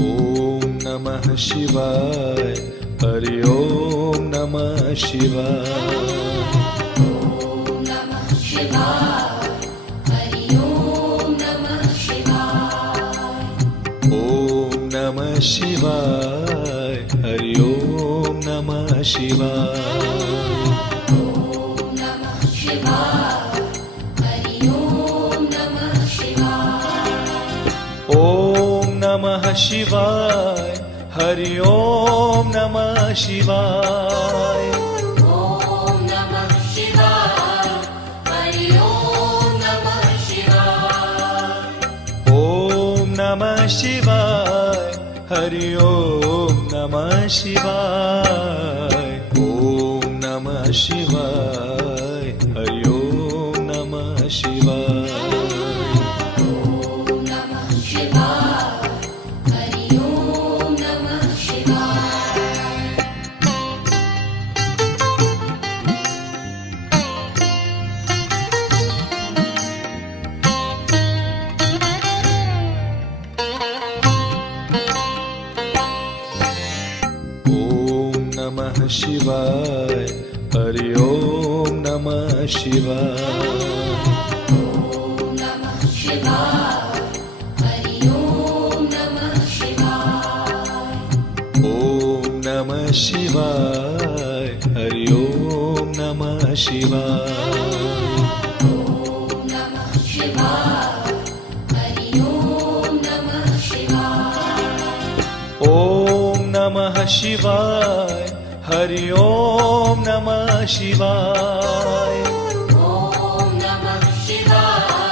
ओम नमः शिवाय। हरि ओम नमः शिवाय। ओम नमः शिवाय। हरि ओम नमः शिवाय। ओम नमः शिवाय। हरि ओम नमः शिवाय। ओम नमः शिवाय। हरि ओम नमः शिवाय। ओम नमः शिवाय। हरि ओम नमः शिवाय। ओम नमः शिवाय। हरि ओम नमः शिवाय। ओम नमः शिवाय। हरि ओम नमः शिवाय। ओम नमः शिवाय। हरि ओम नमः शिवाय। ओम नमः शिवाय। हरि ओम नमः शिवाय। ओम नमः शिवाय। हरि ओम नमः शिवाय। ओम नमः शिवाय। हरि ओम नमः शिवाय। ओम नमः शिवाय। हरि ओम नमः शिवाय। ओम नमः शिवाय। हरि ओम नमः शिवाय। ओम नमः शिवाय। हरि ओम नमः शिवाय।